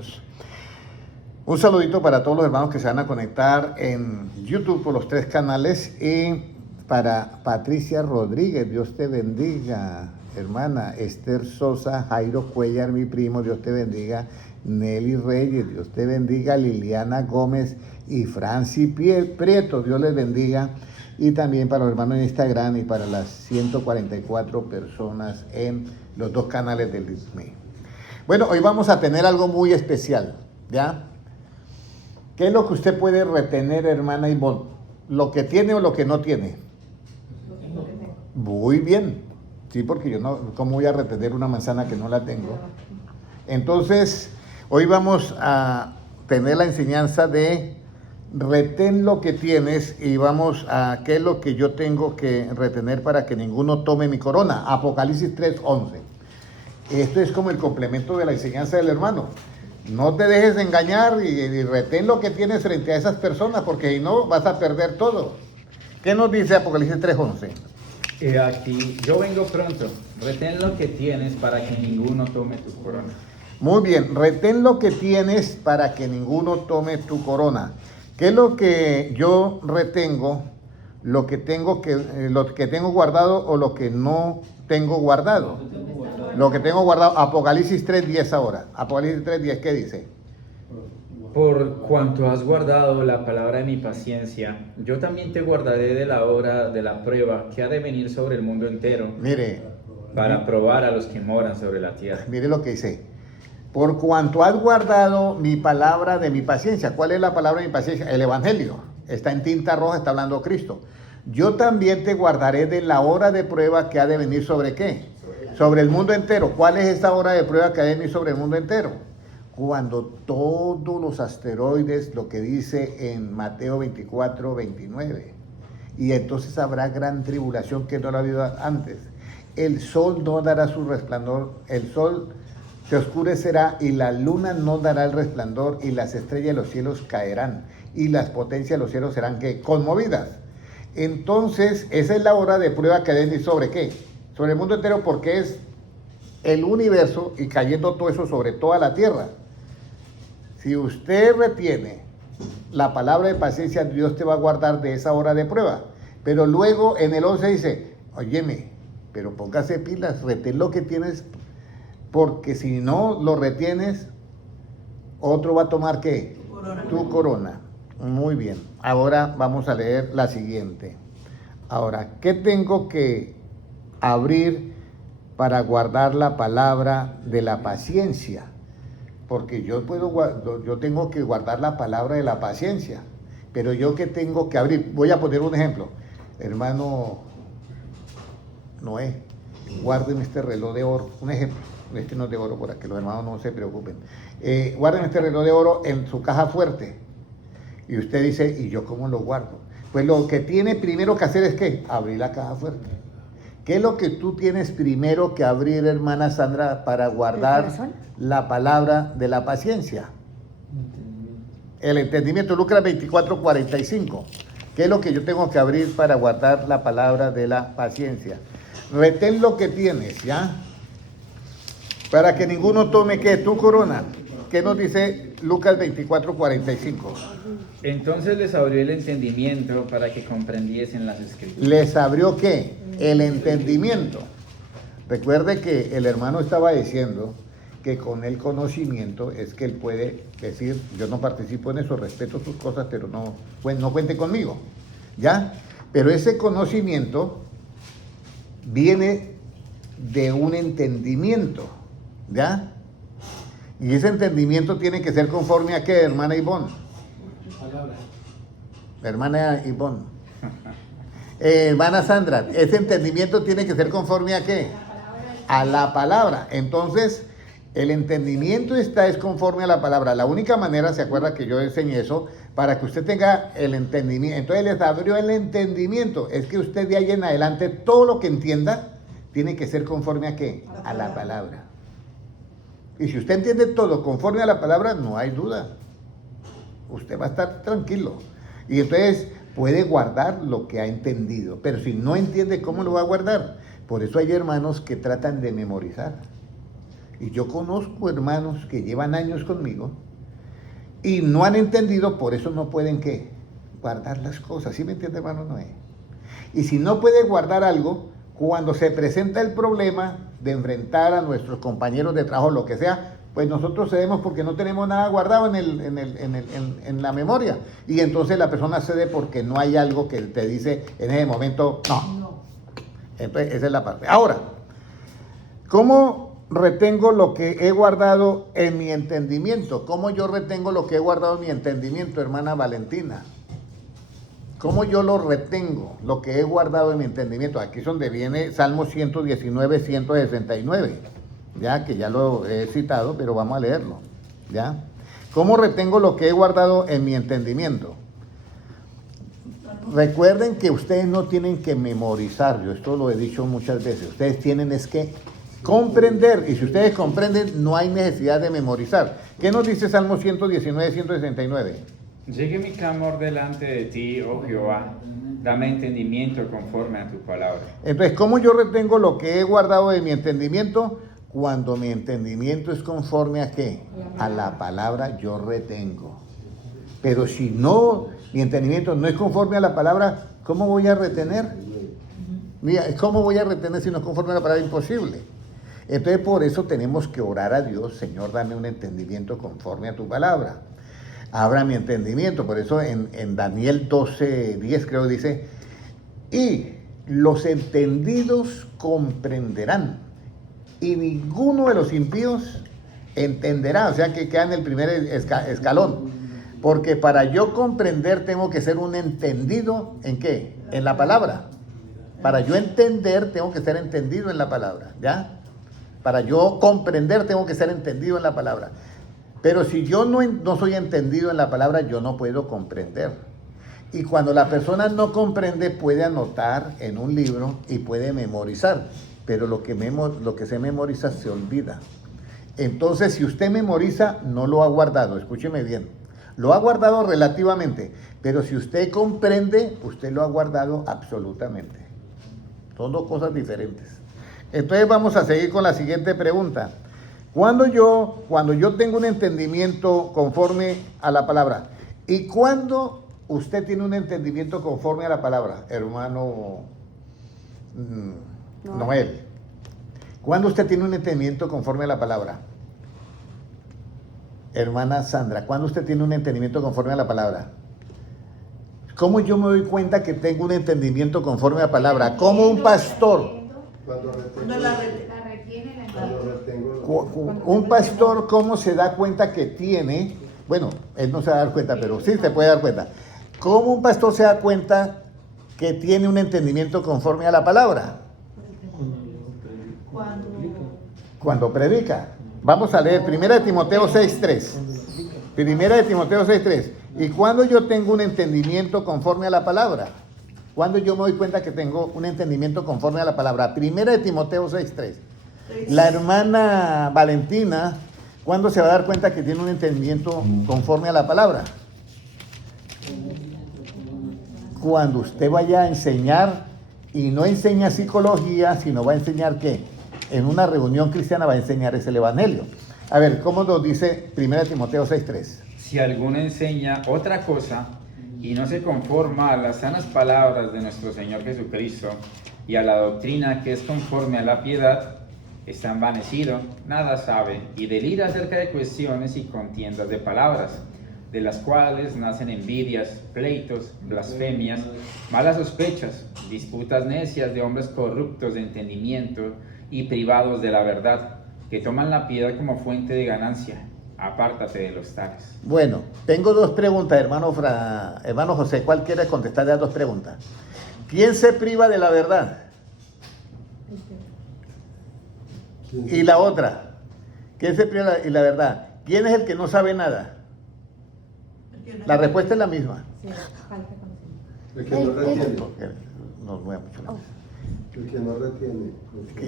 Dios. Un saludito para todos los hermanos que se van a conectar en YouTube por los 3 canales y para Patricia Rodríguez, Dios te bendiga, hermana. Esther Sosa, Jairo Cuellar, mi primo, Dios te bendiga. Nelly Reyes, Dios te bendiga. Liliana Gómez y Franci Prieto, Dios les bendiga. Y también para los hermanos en Instagram y para las 144 personas en los 2 canales del Disney. Bueno, hoy vamos a tener algo muy especial, ¿ya? ¿Qué es lo que usted puede retener, hermana Ivonne? ¿Lo que tiene o lo que no tiene? Muy bien. Sí, porque yo no, ¿cómo voy a retener una manzana que no la tengo? Entonces, hoy vamos a tener la enseñanza de retén lo que tienes y vamos a qué es lo que yo tengo que retener para que ninguno tome mi corona. Apocalipsis 3:11. Esto es como el complemento de la enseñanza del hermano. No te dejes engañar y retén lo que tienes frente a esas personas, porque si no vas a perder todo. ¿Qué nos dice Apocalipsis 3:11? Aquí, yo vengo pronto, retén lo que tienes para que ninguno tome tu corona. Muy bien, retén lo que tienes para que ninguno tome tu corona. ¿Qué es lo que yo retengo? Lo que tengo guardado o lo que no tengo guardado. Lo que tengo guardado, Apocalipsis 3:10 ahora. Apocalipsis 3:10, ¿qué dice? Por cuanto has guardado la palabra de mi paciencia, yo también te guardaré de la hora de la prueba que ha de venir sobre el mundo entero. Mire. Para probar a los que moran sobre la tierra. Mire lo que dice. Por cuanto has guardado mi palabra de mi paciencia. ¿Cuál es la palabra de mi paciencia? El Evangelio. Está en tinta roja, está hablando Cristo. Yo también te guardaré de la hora de prueba que ha de venir sobre ¿qué? Sobre el mundo entero. ¿Cuál es esta hora de prueba que ha de venir sobre el mundo entero? Cuando todos los asteroides, lo que dice en Mateo 24:29. Y entonces habrá gran tribulación que no la ha habido antes. El sol no dará su resplandor, el sol se oscurecerá y la luna no dará el resplandor y las estrellas de los cielos caerán y las potencias de los cielos serán ¿qué? Conmovidas. Entonces, esa es la hora de prueba que viene sobre ¿qué? Sobre el mundo entero, porque es el universo y cayendo todo eso sobre toda la tierra. Si usted retiene la palabra de paciencia, Dios te va a guardar de esa hora de prueba. Pero luego en el 11 dice, óyeme, pero póngase pilas, retén lo que tienes, porque si no lo retienes, otro va a tomar ¿qué? Tu corona. Muy bien. Ahora vamos a leer la siguiente. Ahora, ¿qué tengo que abrir para guardar la palabra de la paciencia? Porque yo tengo que guardar la palabra de la paciencia. Pero yo ¿qué tengo que abrir? Voy a poner un ejemplo. Hermano Noé, guárdeme este reloj de oro. Un ejemplo. Este no es de oro, para que los hermanos no se preocupen. Guarden este reloj de oro en su caja fuerte. Y usted dice, ¿y yo cómo lo guardo? Pues lo que tiene primero que hacer es ¿qué? Abrir la caja fuerte. ¿Qué es lo que tú tienes primero que abrir, hermana Sandra, para guardar la palabra de la paciencia? El entendimiento. Lucas 24:45. ¿Qué es lo que yo tengo que abrir para guardar la palabra de la paciencia? Retén lo que tienes, ¿ya? Para que ninguno tome ¿qué? Tu corona. ¿Qué nos dice Lucas 24:45? Entonces les abrió el entendimiento para que comprendiesen las escrituras. ¿Les abrió qué? El entendimiento. Recuerde que el hermano estaba diciendo que con el conocimiento es que él puede decir, yo no participo en eso, respeto sus cosas, pero no cuente conmigo, ¿ya? Pero ese conocimiento viene de un entendimiento, ¿ya? Y ese entendimiento tiene que ser conforme a ¿qué, hermana Ivonne? Hermana Ivonne. Hermana Sandra, ese entendimiento tiene que ser conforme a ¿qué? A la palabra. Entonces, el entendimiento es conforme a la palabra. La única manera, ¿se acuerda que yo enseñé eso? Para que usted tenga el entendimiento. Entonces les abrió el entendimiento. Es que usted de ahí en adelante, todo lo que entienda, tiene que ser conforme a ¿qué? A la palabra. Y si usted entiende todo conforme a la palabra, no hay duda. Usted va a estar tranquilo. Y entonces puede guardar lo que ha entendido. Pero si no entiende, ¿cómo lo va a guardar? Por eso hay hermanos que tratan de memorizar. Y yo conozco hermanos que llevan años conmigo y no han entendido, por eso no pueden, ¿qué? Guardar las cosas. ¿Sí me entiende, hermano Noé? Y si no puede guardar algo, cuando se presenta el problema de enfrentar a nuestros compañeros de trabajo, lo que sea, pues nosotros cedemos porque no tenemos nada guardado en la memoria. Y entonces la persona cede porque no hay algo que te dice en ese momento, no. Entonces, esa es la parte. Ahora, ¿cómo retengo lo que he guardado en mi entendimiento? ¿Cómo yo retengo lo que he guardado en mi entendimiento, hermana Valentina? ¿Cómo yo lo retengo, lo que he guardado en mi entendimiento? Aquí es donde viene Salmo 119, 169, ya que ya lo he citado, pero vamos a leerlo, ¿ya? ¿Cómo retengo lo que he guardado en mi entendimiento? Recuerden que ustedes no tienen que memorizar, yo esto lo he dicho muchas veces, ustedes tienen es que comprender, y si ustedes comprenden, no hay necesidad de memorizar. ¿Qué nos dice Salmo 119, 169? Llegue mi clamor delante de ti, oh Jehová, dame entendimiento conforme a tu palabra. Entonces, ¿cómo yo retengo lo que he guardado de mi entendimiento? Cuando mi entendimiento es conforme a ¿qué? A la palabra yo retengo. Pero si no, mi entendimiento no es conforme a la palabra, ¿cómo voy a retener? Mira, ¿cómo voy a retener si no es conforme a la palabra? Imposible. Entonces, por eso tenemos que orar a Dios, Señor, dame un entendimiento conforme a tu palabra. Abra mi entendimiento. Por eso en Daniel 12:10 creo dice, y los entendidos comprenderán, y ninguno de los impíos entenderá. O sea que queda en el primer escalón. Porque para yo comprender tengo que ser un entendido, ¿en qué? En la palabra. Para yo entender tengo que ser entendido en la palabra, ¿ya? Para yo comprender tengo que ser entendido en la palabra. Pero si yo no soy entendido en la palabra, yo no puedo comprender. Y cuando la persona no comprende, puede anotar en un libro y puede memorizar. Pero lo que se memoriza se olvida. Entonces, si usted memoriza, no lo ha guardado. Escúcheme bien. Lo ha guardado relativamente. Pero si usted comprende, usted lo ha guardado absolutamente. Son dos cosas diferentes. Entonces, vamos a seguir con la siguiente pregunta. Cuando yo tengo un entendimiento conforme a la palabra, y cuando usted tiene un entendimiento conforme a la palabra, hermano Noel, cuando usted tiene un entendimiento conforme a la palabra, hermana Sandra, cuando usted tiene un entendimiento conforme a la palabra, ¿cómo yo me doy cuenta que tengo un entendimiento conforme a la palabra? Como un pastor. Un pastor, ¿cómo se da cuenta que tiene? Bueno, él no se va a dar cuenta, pero sí se puede dar cuenta. ¿Cómo un pastor se da cuenta que tiene un entendimiento conforme a la palabra? Cuando predica. Vamos a leer 1 Timoteo 6:3. 1 Timoteo 6:3. ¿Y cuando yo tengo un entendimiento conforme a la palabra? Cuando yo me doy cuenta que tengo un entendimiento conforme a la palabra. 1 Timoteo 6:3. La hermana Valentina, ¿cuándo se va a dar cuenta que tiene un entendimiento conforme a la palabra? Cuando usted vaya a enseñar, y no enseña psicología, sino va a enseñar ¿qué? En una reunión cristiana va a enseñar es el evangelio. A ver, ¿cómo nos dice 1 Timoteo 6:3? Si alguno enseña otra cosa y no se conforma a las sanas palabras de nuestro Señor Jesucristo y a la doctrina que es conforme a la piedad, está envanecido, nada sabe, y delira acerca de cuestiones y contiendas de palabras, de las cuales nacen envidias, pleitos, blasfemias, malas sospechas, disputas necias de hombres corruptos de entendimiento y privados de la verdad, que toman la piedad como fuente de ganancia. Apártate de los tales. Bueno, tengo dos preguntas, hermano José. ¿Cuál quiere contestar las dos preguntas? ¿Quién se priva de la verdad? Y la otra, ¿quién se priva de la verdad? ¿Quién es el que no sabe nada? La respuesta es la misma. El que no retiene. El que no retiene.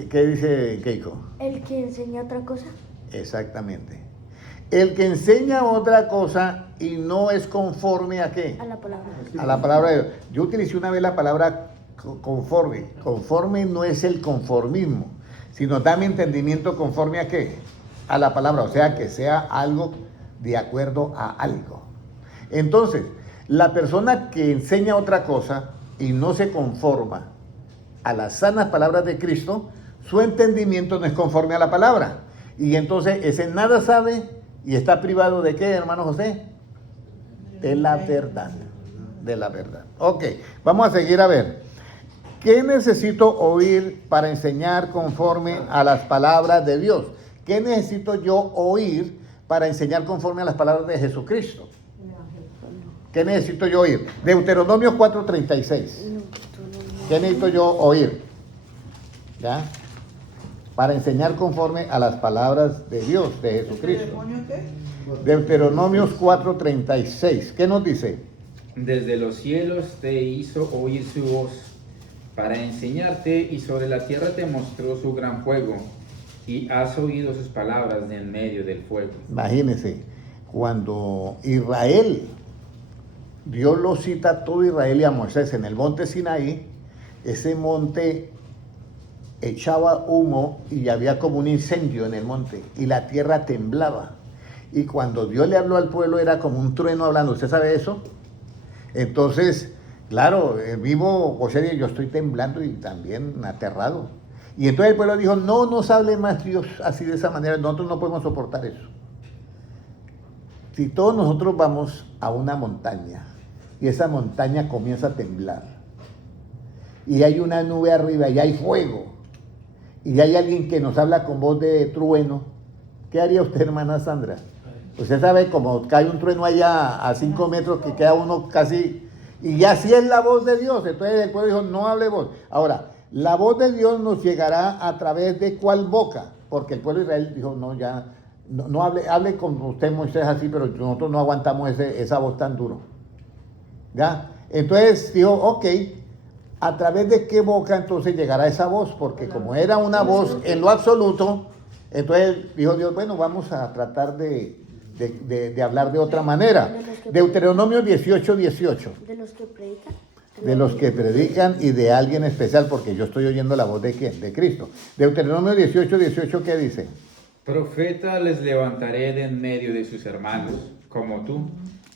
¿Qué dice Keiko? El que enseña otra cosa. Exactamente. El que enseña otra cosa y no es conforme a ¿qué? A la palabra. A la palabra de Dios. Yo utilicé una vez la palabra conforme. Conforme no es el conformismo, sino da mi entendimiento conforme a ¿qué? a la palabra, o sea, que sea algo de acuerdo a algo. Entonces, la persona que enseña otra cosa y no se conforma a las sanas palabras de Cristo, su entendimiento no es conforme a la palabra. Y entonces ese nada sabe y está privado de ¿qué, hermano José? De la verdad. De la verdad. Ok, vamos a seguir a ver. ¿Qué necesito oír para enseñar conforme a las palabras de Dios? ¿Qué necesito yo oír para enseñar conforme a las palabras de Jesucristo? ¿Qué necesito yo oír? Deuteronomio 4:36. ¿Qué necesito yo oír? ¿Ya? Para enseñar conforme a las palabras de Dios, de Jesucristo. Deuteronomios 4:36. ¿Qué nos dice? Desde los cielos te hizo oír su voz para enseñarte, y sobre la tierra te mostró su gran fuego, y has oído sus palabras de en medio del fuego. Imagínense, cuando Israel, Dios lo cita a todo Israel y a Moisés en el monte Sinaí, ese monte echaba humo y había como un incendio en el monte y la tierra temblaba. Y cuando Dios le habló al pueblo era como un trueno hablando. ¿Usted sabe eso? Entonces, claro, el mismo José dijo, yo estoy temblando y también aterrado. Y entonces el pueblo dijo, no nos hable más Dios así de esa manera, nosotros no podemos soportar eso. Si todos nosotros vamos a una montaña y esa montaña comienza a temblar y hay una nube arriba y hay fuego y hay alguien que nos habla con voz de trueno, ¿qué haría usted, hermana Sandra? Usted sabe, como cae un trueno allá a 5 metros que queda uno casi, y así es la voz de Dios. Entonces el pueblo dijo, no hable voz. Ahora, la voz de Dios nos llegará a través de ¿cuál boca? Porque el pueblo de Israel dijo, no, ya, no hable con usted Moisés así, pero nosotros no aguantamos esa voz tan duro. ¿Ya? Entonces dijo, ok, ¿a través de qué boca entonces llegará esa voz? Porque como era una voz en lo absoluto, entonces dijo Dios, bueno, vamos a tratar de hablar de otra manera. Deuteronomio 18:18. ¿De los que predican? De los que predican y de alguien especial, porque yo estoy oyendo la voz de ¿quién? De Cristo. Deuteronomio 18:18, ¿qué dice? Profeta les levantaré de en medio de sus hermanos, como tú,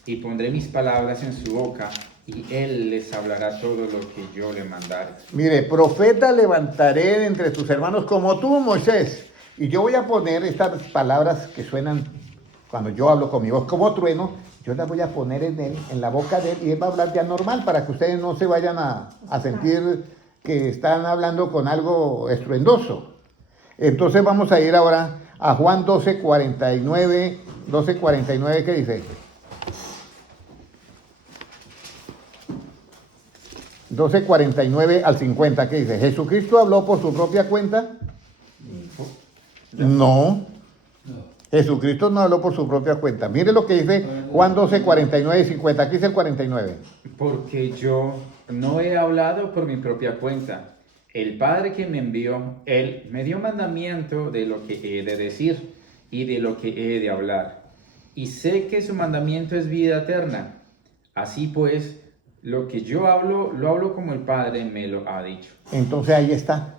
y pondré mis palabras en su boca, y él les hablará todo lo que yo le mandare. Mire, profeta levantaré de entre tus hermanos como tú, Moisés. Y yo voy a poner estas palabras que suenan cuando yo hablo con mi voz como trueno, yo las voy a poner en la boca de él y él va a hablar ya normal para que ustedes no se vayan a sentir que están hablando con algo estruendoso. Entonces vamos a ir ahora a Juan 12:49, ¿qué dice? 12:49 al 50, ¿qué dice? ¿Jesucristo habló por su propia cuenta? No. Jesucristo no habló por su propia cuenta. Mire lo que dice Juan 12:49 y 50. Aquí dice el 49. Porque yo no he hablado por mi propia cuenta. El Padre que me envió, Él me dio mandamiento de lo que he de decir y de lo que he de hablar. Y sé que su mandamiento es vida eterna. Así pues, lo que yo hablo, lo hablo como el Padre me lo ha dicho. Entonces ahí está.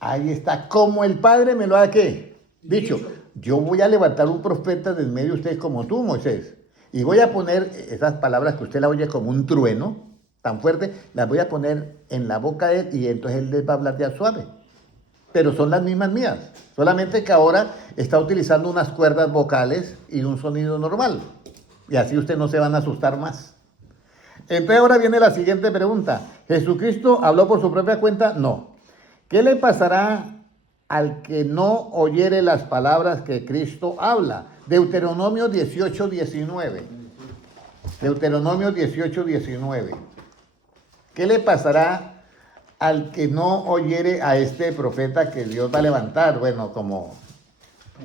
Ahí está. Como el Padre me lo ha ¿qué? Dicho. Yo voy a levantar un profeta del medio de ustedes como tú, Moisés. Y voy a poner esas palabras que usted la oye como un trueno tan fuerte, las voy a poner en la boca de él y entonces él les va a hablar ya suave. Pero son las mismas mías. Solamente que ahora está utilizando unas cuerdas vocales y un sonido normal. Y así ustedes no se van a asustar más. Entonces ahora viene la siguiente pregunta. ¿Jesucristo habló por su propia cuenta? No. ¿Qué le pasará al que no oyere las palabras que Cristo habla? Deuteronomio 18:19. Deuteronomio 18:19. ¿Qué le pasará al que no oyere a este profeta que Dios va a levantar? Bueno,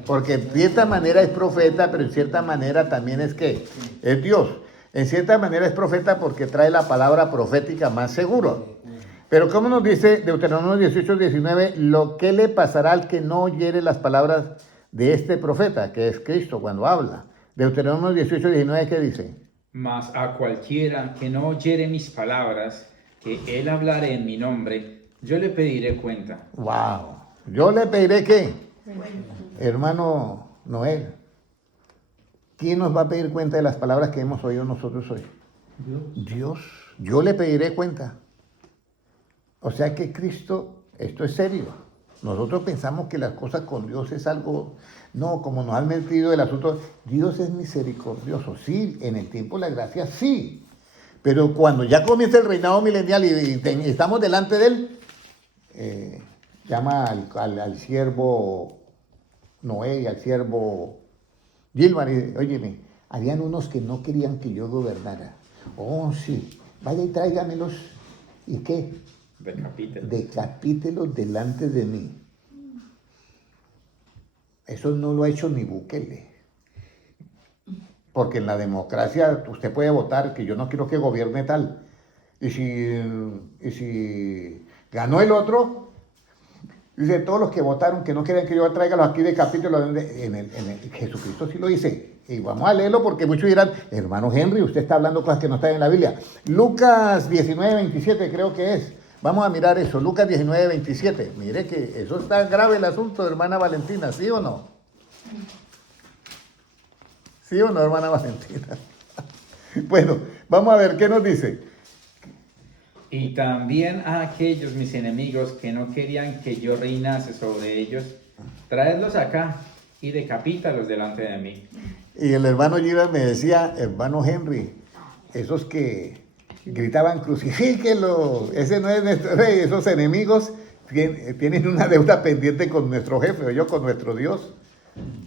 porque en cierta manera es profeta, pero en cierta manera también es que es Dios. En cierta manera es profeta porque trae la palabra profética más seguro. Pero como nos dice Deuteronomio 18:19, lo que le pasará al que no oyere las palabras de este profeta, que es Cristo cuando habla. Deuteronomio 18:19, ¿qué dice? Mas a cualquiera que no oyere mis palabras, que él hablaré en mi nombre, yo le pediré cuenta. Wow. Yo le pediré ¿qué? Hermano Noel, ¿quién nos va a pedir cuenta de las palabras que hemos oído nosotros hoy? Dios. Yo le pediré cuenta. O sea que Cristo, esto es serio. Nosotros pensamos que las cosas con Dios es algo, no, como nos han metido el asunto, Dios es misericordioso, sí, en el tiempo de la gracia, sí, pero cuando ya comienza el reinado milenial y estamos delante de él, llama al siervo Noé y al siervo Gilmar y dice, óyeme, habían unos que no querían que yo gobernara. Oh, sí, vaya y tráigamelos. ¿Y qué? Decapítelos delante de mí. Eso no lo ha hecho ni Bukele. Porque en la democracia usted puede votar que yo no quiero que gobierne tal. Y si ganó el otro, dice todos los que votaron que no quieren que yo traiga los aquí decapítelos en el Jesucristo sí lo dice. Y vamos a leerlo porque muchos dirán, hermano Henry, usted está hablando cosas que no están en la Biblia. Lucas 19:27 creo que es. Vamos a mirar eso, Lucas 19:27. Mire que eso está grave el asunto, hermana Valentina, ¿sí o no? ¿Sí o no, hermana Valentina? Bueno, vamos a ver qué nos dice. Y también a aquellos mis enemigos que no querían que yo reinase sobre ellos, traedlos acá y decapítalos delante de mí. Y el hermano Gilbert me decía, hermano Henry, esos que gritaban crucifíquelo, ese no es nuestro rey, esos enemigos tienen una deuda pendiente con nuestro jefe, o yo con nuestro Dios.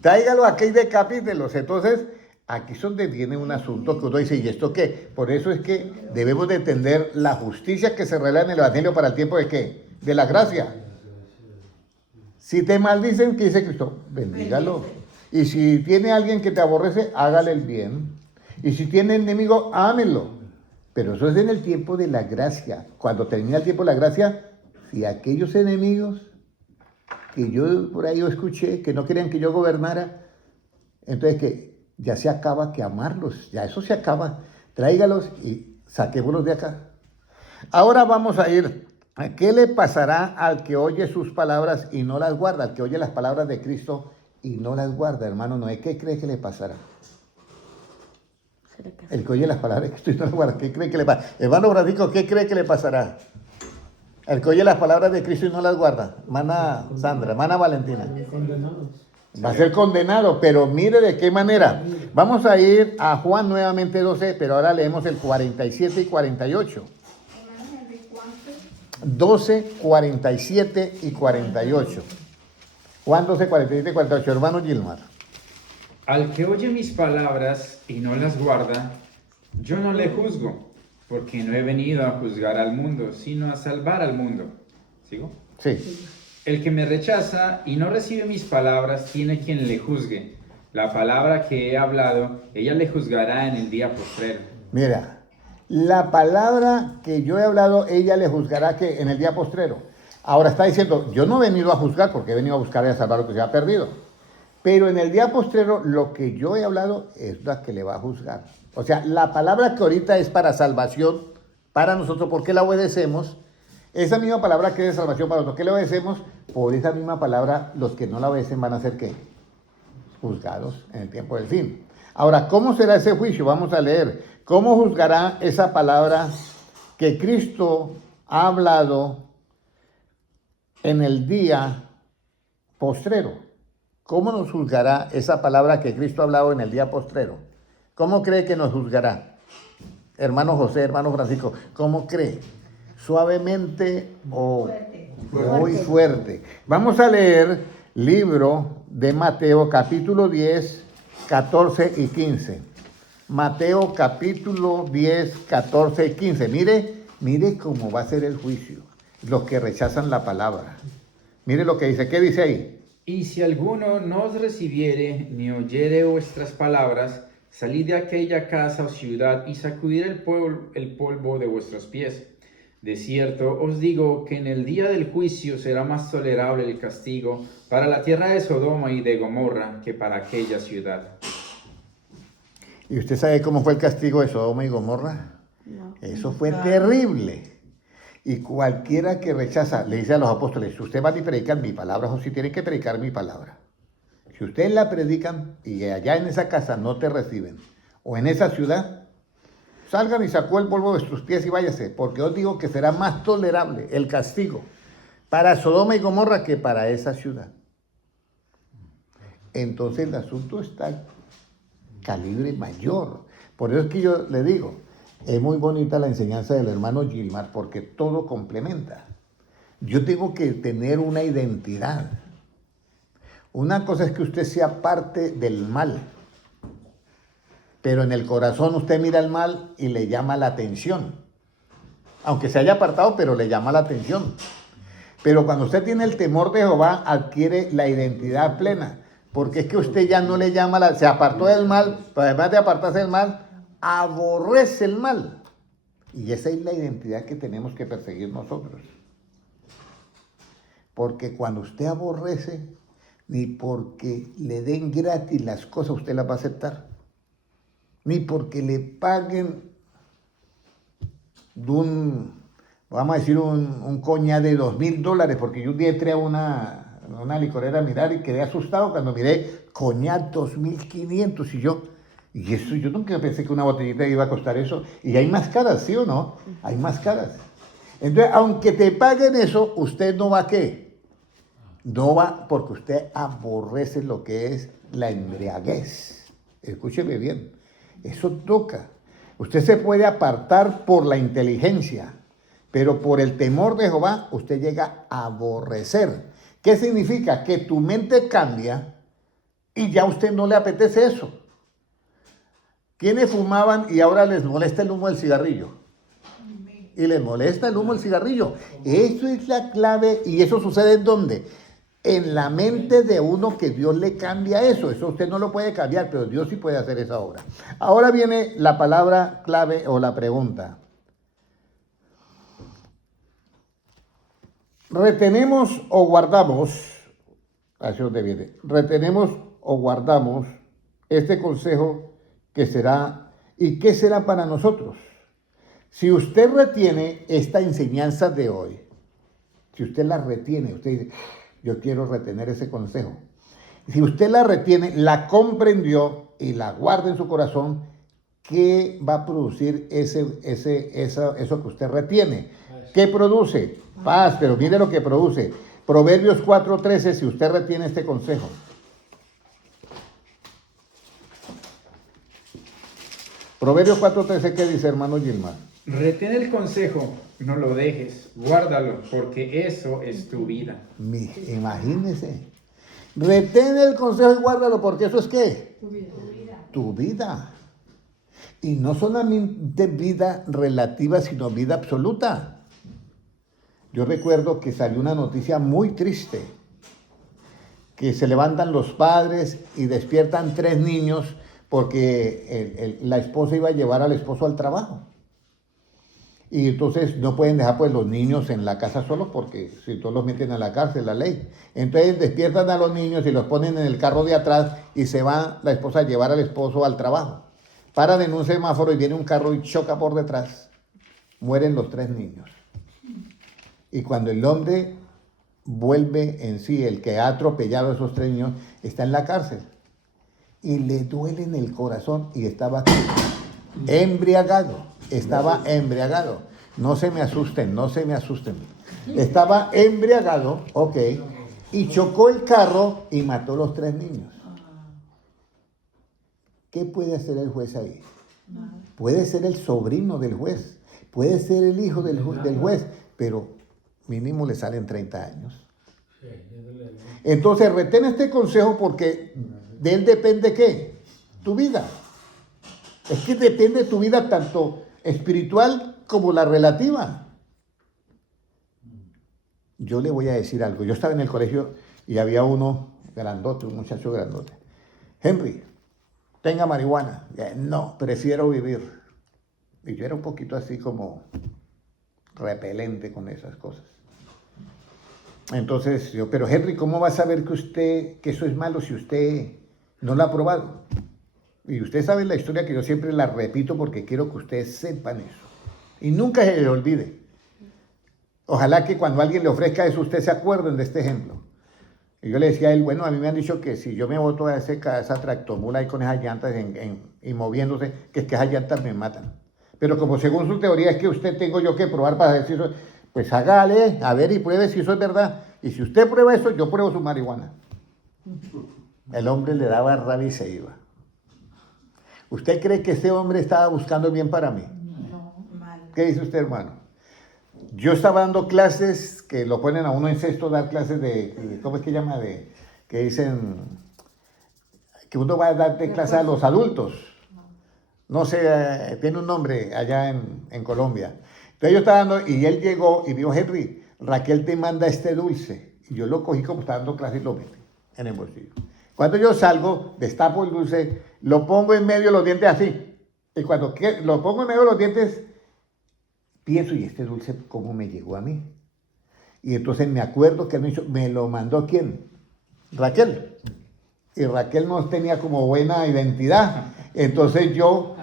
Tráigalo aquí y decapítelos. Entonces, aquí es donde viene un asunto que uno dice, ¿y esto qué? Por eso es que debemos de entender la justicia que se revela en el Evangelio para el tiempo de ¿qué? De la gracia. Si te maldicen, ¿qué dice Cristo? Bendígalo. Y si tiene alguien que te aborrece, hágale el bien. Y si tiene enemigo, ámelo. Pero eso es en el tiempo de la gracia. Cuando termina el tiempo de la gracia, si aquellos enemigos que yo por ahí escuché, que no querían que yo gobernara, entonces que ya se acaba que amarlos, ya eso se acaba. Tráigalos y saquémoslos de acá. Ahora vamos a ir, ¿qué le pasará al que oye sus palabras y no las guarda? Al que oye las palabras de Cristo y no las guarda, hermano Noé, ¿qué cree que le pasará? El que oye las palabras de Cristo y no las guarda, ¿qué cree que le pasa? Hermano Francisco, ¿qué cree que le pasará? El que oye las palabras de Cristo y no las guarda. Hermana Sandra, hermana Valentina. Va a ser condenado, pero mire de qué manera. Vamos a ir a Juan nuevamente 12, pero ahora leemos el 47 y 48. 12, 47 y 48. Juan 12, 47 y 48. Hermano Gilmar. Al que oye mis palabras y no las guarda, yo no le juzgo, porque no he venido a juzgar al mundo, sino a salvar al mundo. ¿Sigo? Sí. El que me rechaza y no recibe mis palabras, tiene quien le juzgue. La palabra que he hablado, ella le juzgará en el día postrero. Mira, la palabra que yo he hablado, ella le juzgará que en el día postrero. Ahora está diciendo, yo no he venido a juzgar porque he venido a buscar y a salvar lo que se ha perdido. Pero en el día postrero, lo que yo he hablado es la que le va a juzgar. O sea, la palabra que ahorita es para salvación, para nosotros, ¿por qué la obedecemos? Esa misma palabra que es de salvación para nosotros, ¿qué le obedecemos? Por esa misma palabra, los que no la obedecen van a ser ¿qué? Juzgados en el tiempo del fin. Ahora, ¿cómo será ese juicio? Vamos a leer. ¿Cómo juzgará esa palabra que Cristo ha hablado en el día postrero? ¿Cómo nos juzgará esa palabra que Cristo ha hablado en el día postrero? ¿Cómo cree que nos juzgará? Hermano José, hermano Francisco, ¿cómo cree? ¿Suavemente o muy fuerte? Vamos a leer libro de Mateo, capítulo 10, 14 y 15. Mateo, capítulo 10, 14 y 15. Mire cómo va a ser el juicio. Los que rechazan la palabra. Mire lo que dice. ¿Qué dice ahí? Y si alguno no os recibiere ni oyere vuestras palabras, salid de aquella casa o ciudad y sacudid el polvo de vuestros pies. De cierto os digo que en el día del juicio será más tolerable el castigo para la tierra de Sodoma y de Gomorra que para aquella ciudad. ¿Y usted sabe cómo fue el castigo de Sodoma y Gomorra? No. Eso fue terrible. Y cualquiera que rechaza, le dice a los apóstoles, si usted van y predican mi palabra, o si tienen que predicar mi palabra. Si ustedes la predican y allá en esa casa no te reciben, o en esa ciudad, salgan y sacó el polvo de sus pies y váyase, porque os digo que será más tolerable el castigo para Sodoma y Gomorra que para esa ciudad. Entonces el asunto está calibre mayor. Por eso es que yo le digo, es muy bonita la enseñanza del hermano Gilmar porque todo complementa. Yo tengo que tener una identidad. Una cosa es que usted sea parte del mal, pero en el corazón usted mira el mal y le llama la atención. Aunque se haya apartado, pero le llama la atención. Pero cuando usted tiene el temor de Jehová, adquiere la identidad plena. Porque es que usted ya no le llama, se apartó del mal, pero además de apartarse del mal, aborrece el mal. Y esa es la identidad que tenemos que perseguir nosotros. Porque cuando usted aborrece, ni porque le den gratis las cosas usted las va a aceptar. Ni porque le paguen de vamos a decir, un coñac de $2,000, porque yo un día entré a una licorera a mirar y quedé asustado cuando miré coñac 2.500 y eso yo nunca pensé que una botellita iba a costar eso. Y hay más caras, ¿sí o no? Hay más caras. Entonces, aunque te paguen eso, usted no va a ¿qué? No va porque usted aborrece lo que es la embriaguez. Escúcheme bien, eso toca. Usted se puede apartar por la inteligencia, pero por el temor de Jehová usted llega a aborrecer. ¿Qué significa? Que tu mente cambia y ya a usted no le apetece eso. ¿Quiénes fumaban y ahora les molesta el humo del cigarrillo? Y les molesta el humo del cigarrillo. Eso es la clave. ¿Y eso sucede en dónde? En la mente de uno, que Dios le cambia eso. Eso usted no lo puede cambiar, pero Dios sí puede hacer esa obra. Ahora viene la palabra clave o la pregunta. ¿Retenemos o guardamos? Así donde viene. ¿Retenemos o guardamos este consejo que será y qué será para nosotros? Si usted retiene esta enseñanza de hoy, si usted la retiene, usted dice, yo quiero retener ese consejo. Si usted la retiene, la comprendió y la guarda en su corazón, ¿qué va a producir eso que usted retiene? ¿Qué produce? Paz, pero mire lo que produce. Proverbios 4:13, si usted retiene este consejo. Proverbios 4:13, ¿qué dice, hermano Gilmar? Retén el consejo, no lo dejes, guárdalo, porque eso es tu vida. Imagínese. Retén el consejo y guárdalo, porque eso es ¿qué? Tu vida. Tu vida. Y no solamente vida relativa, sino vida absoluta. Yo recuerdo que salió una noticia muy triste, que se levantan los padres y despiertan 3 niños porque la esposa iba a llevar al esposo al trabajo. Y entonces no pueden dejar pues los niños en la casa solos porque si todos los meten a la cárcel, la ley. Entonces despiertan a los niños y los ponen en el carro de atrás y se va la esposa a llevar al esposo al trabajo. Paran en un semáforo y viene un carro y choca por detrás. Mueren los 3 niños. Y cuando el hombre vuelve en sí, el que ha atropellado a esos 3 niños, está en la cárcel. Y le duele en el corazón y estaba embriagado. Estaba embriagado. No se me asusten, no se me asusten. Estaba embriagado, ok, y chocó el carro y mató los 3 niños. ¿Qué puede hacer el juez ahí? Puede ser el sobrino del juez, puede ser el hijo del juez, pero mínimo le salen 30 años. Entonces retén este consejo porque de él depende ¿qué? Tu vida. Es que depende de tu vida tanto espiritual como la relativa. Yo le voy a decir algo. Yo estaba en el colegio y había uno grandote, un muchacho grandote. Henry, tenga marihuana. No, prefiero vivir. Y yo era un poquito así como repelente con esas cosas. Entonces yo, pero Henry, ¿cómo va a saber que eso es malo si usted no lo ha probado? Y usted sabe la historia que yo siempre la repito porque quiero que ustedes sepan eso. Y nunca se le olvide. Ojalá que cuando alguien le ofrezca eso, usted se acuerden de este ejemplo. Y yo le decía a él, bueno, a mí me han dicho que si yo me boto a esa tractomula ahí con esas llantas y moviéndose, que es que esas llantas me matan. Pero como según su teoría es que usted tengo yo que probar para decir eso, pues hágale, a ver y pruebe si eso es verdad. Y si usted prueba eso, yo pruebo su marihuana. El hombre le daba rabia y se iba. ¿Usted cree que ese hombre estaba buscando el bien para mí? No, mal. ¿Qué dice usted, hermano? Yo estaba dando clases, que lo ponen a uno en sexto, dar clases ¿cómo es que llama? Que dicen, que uno va a dar clases a los adultos. No sé, tiene un nombre allá en Colombia. Entonces yo estaba dando, y él llegó y me dijo, Henry, Raquel te manda este dulce. Y yo lo cogí como estaba dando clases y lo metí en el bolsillo. Cuando yo salgo, destapo el dulce, lo pongo en medio de los dientes así. Y cuando lo pongo en medio de los dientes, pienso, ¿y este dulce cómo me llegó a mí? Y entonces me acuerdo que me lo mandó ¿quién? Raquel. Y Raquel no tenía como buena identidad. Entonces yo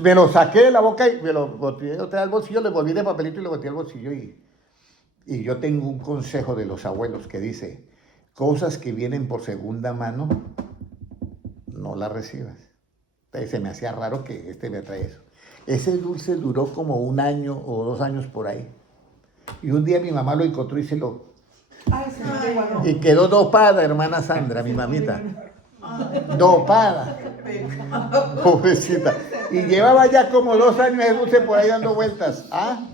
me lo saqué de la boca y me lo boté otra vez al bolsillo, le volví de papelito y lo boté al bolsillo. Y yo tengo un consejo de los abuelos que dice, cosas que vienen por segunda mano, no las recibas. Entonces se me hacía raro que me trae eso. Ese dulce duró como 1 año o 2 años por ahí. Y un día mi mamá lo encontró y se lo... Ay, se me igualó. Y quedó dopada, hermana Sandra, mi mamita. Dopada. Pobrecita. Y llevaba ya como 2 años de dulce por ahí dando vueltas. ¿Ah?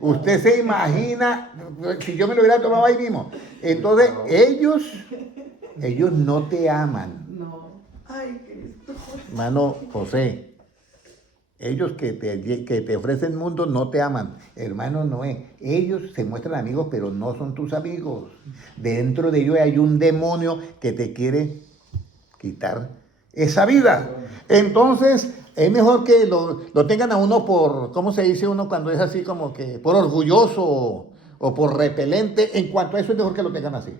Usted se imagina, si yo me lo hubiera tomado ahí mismo. Entonces, ellos no te aman. No. Ay, Cristo. Hermano José. Ellos que te ofrecen mundo no te aman. Hermano Noé, ellos se muestran amigos, pero no son tus amigos. Dentro de ellos hay un demonio que te quiere quitar esa vida. Entonces, es mejor que lo tengan a uno por, ¿cómo se dice uno cuando es así como que por orgulloso o por repelente? En cuanto a eso, es mejor que lo tengan así.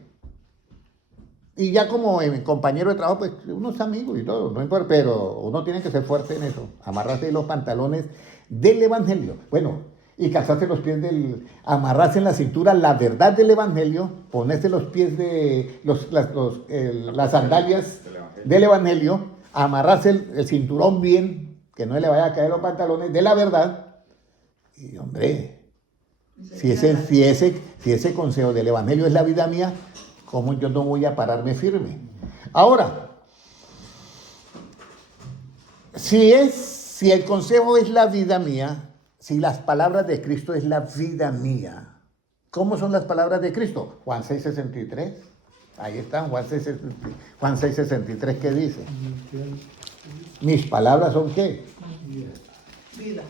Y ya como compañero de trabajo, pues uno es amigo y todo, no importa, pero uno tiene que ser fuerte en eso, amarrarse los pantalones del Evangelio. Bueno, y calzarse los pies amarrarse en la cintura la verdad del Evangelio, ponerse los pies las sandalias del Evangelio, amarrarse el cinturón bien, que no le vaya a caer los pantalones de la verdad. Y hombre, si ese consejo del Evangelio es la vida mía, ¿cómo yo no voy a pararme firme? Ahora, si el consejo es la vida mía, si las palabras de Cristo es la vida mía, ¿cómo son las palabras de Cristo? Juan 6:63. Ahí están, Juan 6:63, ¿qué dice? Mis palabras son ¿qué? Vida.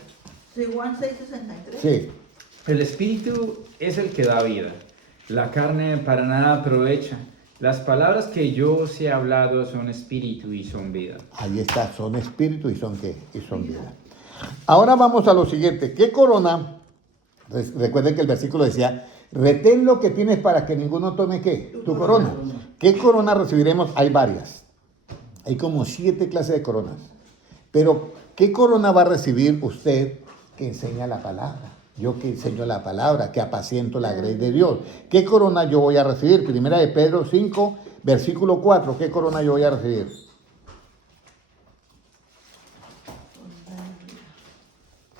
¿Sí, Juan 6:63? Sí. El espíritu es el que da vida. La carne para nada aprovecha. Las palabras que yo os he hablado son espíritu y son vida. Ahí está, son espíritu y son ¿qué? Y son vida. Ahora vamos a lo siguiente. ¿Qué corona? Recuerden que el versículo decía, retén lo que tienes para que ninguno tome ¿qué? Tu corona. ¿Qué corona recibiremos? Hay varias. Hay como 7 clases de coronas. Pero, ¿qué corona va a recibir usted que enseña la palabra? Yo que enseño la palabra, que apaciento la grey de Dios. ¿Qué corona yo voy a recibir? Primera de Pedro 5, versículo 4. ¿Qué corona yo voy a recibir?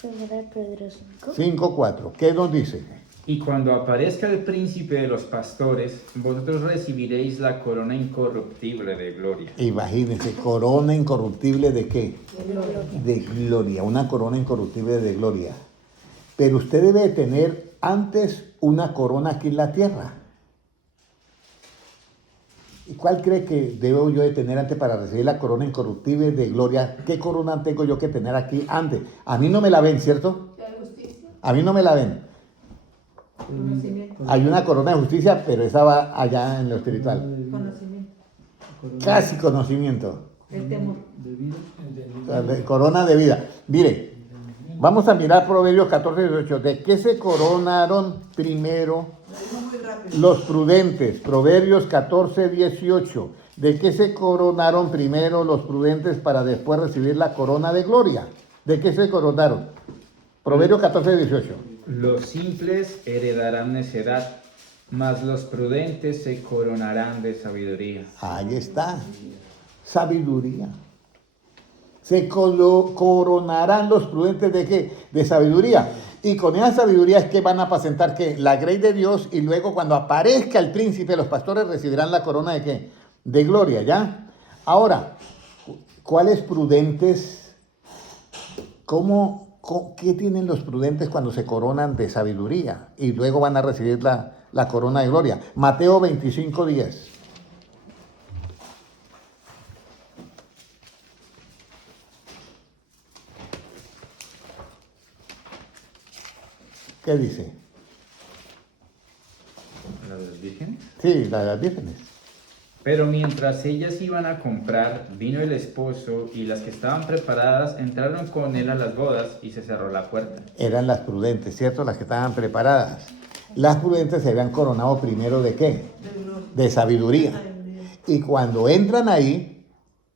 Primera de Pedro 5. 5, 4. ¿Qué nos dice? Y cuando aparezca el príncipe de los pastores, vosotros recibiréis la corona incorruptible de gloria. Imagínense, corona incorruptible ¿de qué? De gloria. Una corona incorruptible de gloria. Pero usted debe tener antes una corona aquí en la tierra. ¿Y cuál cree que debo yo de tener antes para recibir la corona incorruptible de gloria? ¿Qué corona tengo yo que tener aquí antes? A mí no me la ven, ¿cierto? ¿De justicia? A mí no me la ven. Conocimiento. Hay una corona de justicia, pero esa va allá en lo espiritual. Conocimiento. Casi conocimiento. El temor. Corona de vida. Mire, vamos a mirar Proverbios 14, 18. ¿De qué se coronaron primero Lo digo muy rápido. los prudentes? Proverbios 14, 18. ¿De qué se coronaron primero los prudentes para después recibir la corona de gloria? ¿De qué se coronaron? Proverbios 14, 18. Los simples heredarán necedad, mas los prudentes se coronarán de sabiduría. Ahí está. Sabiduría. Se coronarán los prudentes ¿de qué? De sabiduría. Y con esa sabiduría es que van a apacentar que la grey de Dios, y luego cuando aparezca el príncipe, los pastores recibirán la corona de qué? De gloria, ¿ya? Ahora, ¿cuáles prudentes? ¿Qué tienen los prudentes cuando se coronan de sabiduría? Y luego van a recibir la corona de gloria. Mateo 25:10. ¿Qué dice? ¿Las vírgenes? Sí, la de las vírgenes. Pero mientras ellas iban a comprar, vino el esposo, y las que estaban preparadas entraron con él a las bodas, y se cerró la puerta. Eran las prudentes, ¿cierto? Las que estaban preparadas. Las prudentes se habían coronado primero ¿de qué? De gloria. De sabiduría. Sabiduría. Y cuando entran ahí,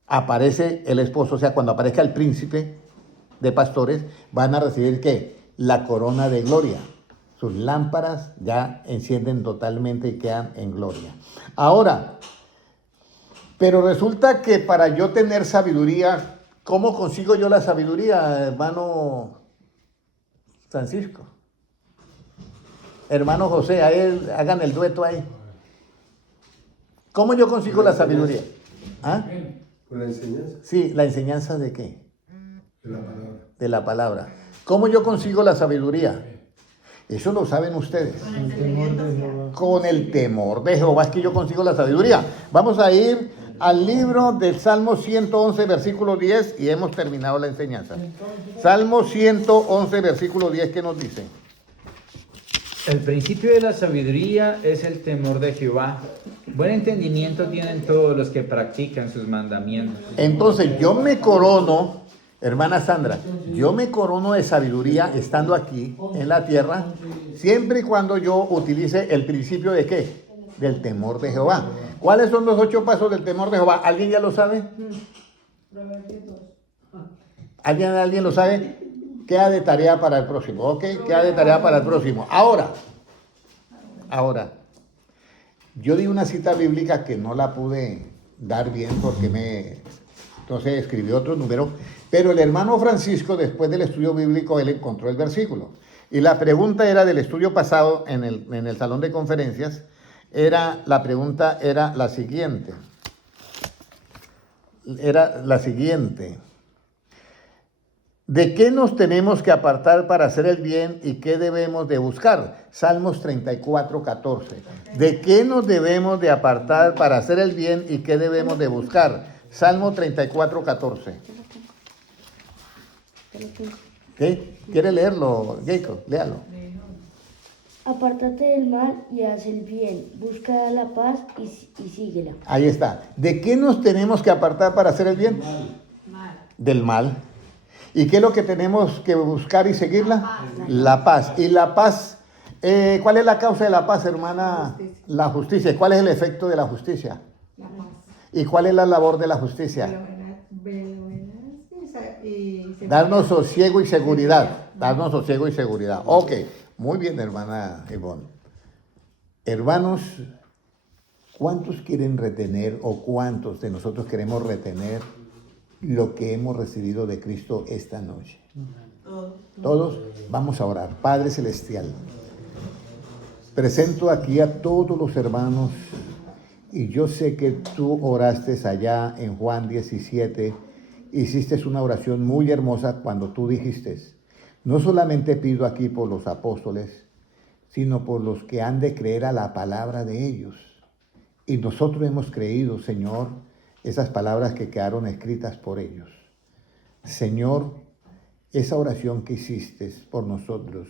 aparece el esposo, o sea, cuando aparezca el príncipe de pastores, van a recibir ¿qué? La corona de gloria. Sus lámparas ya encienden totalmente y quedan en gloria. Ahora, pero resulta que para yo tener sabiduría, ¿cómo consigo yo la sabiduría, hermano Francisco? Hermano José, hagan el dueto ahí. ¿Cómo yo consigo la sabiduría? ¿Ah? Con la enseñanza Sí, la enseñanza de qué? de la palabra. De la palabra. ¿Cómo yo consigo la sabiduría? Eso lo saben ustedes. Con el temor de Jehová. Con el temor de Jehová es que yo consigo la sabiduría. Vamos a ir al libro del Salmo 111, versículo 10, y hemos terminado la enseñanza. Salmo 111, versículo 10, ¿qué nos dice? El principio de la sabiduría es el temor de Jehová. Buen entendimiento tienen todos los que practican sus mandamientos. Entonces yo me corono, hermana Sandra, yo me corono de sabiduría estando aquí en la tierra, siempre y cuando yo utilice el principio de qué? Del temor de Jehová. ¿Cuáles son los 8 pasos del temor de Jehová? ¿Alguien ya lo sabe? ¿Alguien lo sabe? Queda de tarea para el próximo, ¿ok? Queda de tarea para el próximo. Ahora, yo di una cita bíblica que no la pude dar bien porque entonces escribí otro número, pero el hermano Francisco, después del estudio bíblico, él encontró el versículo. Y la pregunta era del estudio pasado en el salón de conferencias, la pregunta era la siguiente. ¿De qué nos tenemos que apartar para hacer el bien y qué debemos de buscar? Salmos 34, 14. ¿De qué nos debemos de apartar para hacer el bien y qué debemos de buscar? Salmo 34, 14. ¿Qué? ¿Quiere leerlo, Jacob? Léalo. Apártate del mal y haz el bien. Busca la paz y síguela. Ahí está. ¿De qué nos tenemos que apartar para hacer el bien? Mal. Del mal. ¿Y qué es lo que tenemos que buscar y seguirla? La paz. ¿Y la paz? ¿Cuál es la causa de la paz, hermana? La justicia. ¿Cuál es el efecto de la justicia? La paz. ¿Y cuál es la labor de la justicia? Darnos sosiego y seguridad. Darnos sosiego y seguridad. Ok. Muy bien, hermana Ivonne. Hermanos, ¿cuántos quieren retener o cuántos de nosotros queremos retener lo que hemos recibido de Cristo esta noche? Todos vamos a orar. Padre Celestial, presento aquí a todos los hermanos y yo sé que tú oraste allá en Juan 17, hiciste una oración muy hermosa cuando tú dijiste: no solamente pido aquí por los apóstoles, sino por los que han de creer a la palabra de ellos. Y nosotros hemos creído, Señor, esas palabras que quedaron escritas por ellos. Señor, esa oración que hiciste por nosotros,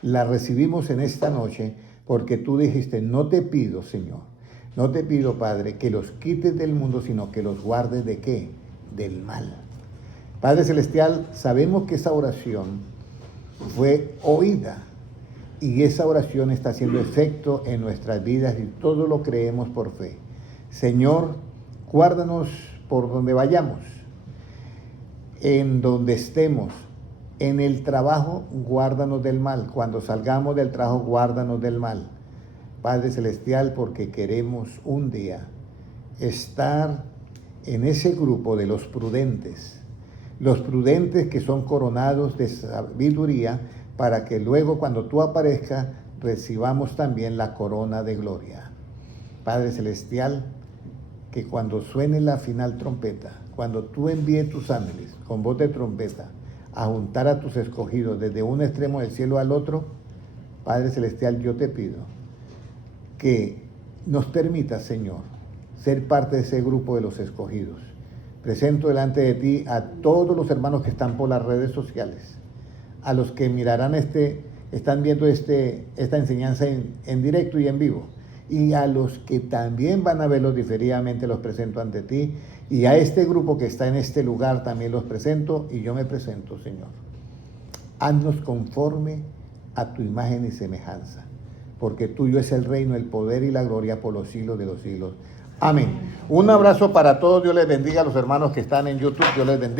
la recibimos en esta noche porque tú dijiste: no te pido, Señor, no te pido, Padre, que los quites del mundo, sino que los guardes ¿de qué? Del mal. Padre Celestial, sabemos que esa oración fue oída y esa oración está haciendo efecto en nuestras vidas y todo lo creemos por fe. Señor, guárdanos por donde vayamos, en donde estemos, En el trabajo, guárdanos del mal. Cuando salgamos del trabajo, guárdanos del mal. Padre Celestial, porque queremos un día estar en ese grupo de los prudentes que son coronados de sabiduría, para que luego cuando tú aparezcas recibamos también la corona de gloria. Padre Celestial, que cuando suene la final trompeta, cuando tú envíes tus ángeles con voz de trompeta a juntar a tus escogidos desde un extremo del cielo al otro, Padre Celestial, yo te pido que nos permita, Señor, ser parte de ese grupo de los escogidos. Presento delante de ti a todos los hermanos que están por las redes sociales, a los que mirarán están viendo esta enseñanza en directo y en vivo, y a los que también van a verlos diferidamente, los presento ante ti, y a este grupo que está en este lugar también los presento, y yo me presento, Señor. Haznos conforme a tu imagen y semejanza, porque tuyo es el reino, el poder y la gloria por los siglos de los siglos. Amén. Un abrazo para todos. Dios les bendiga a los hermanos que están en YouTube. Dios les bendiga.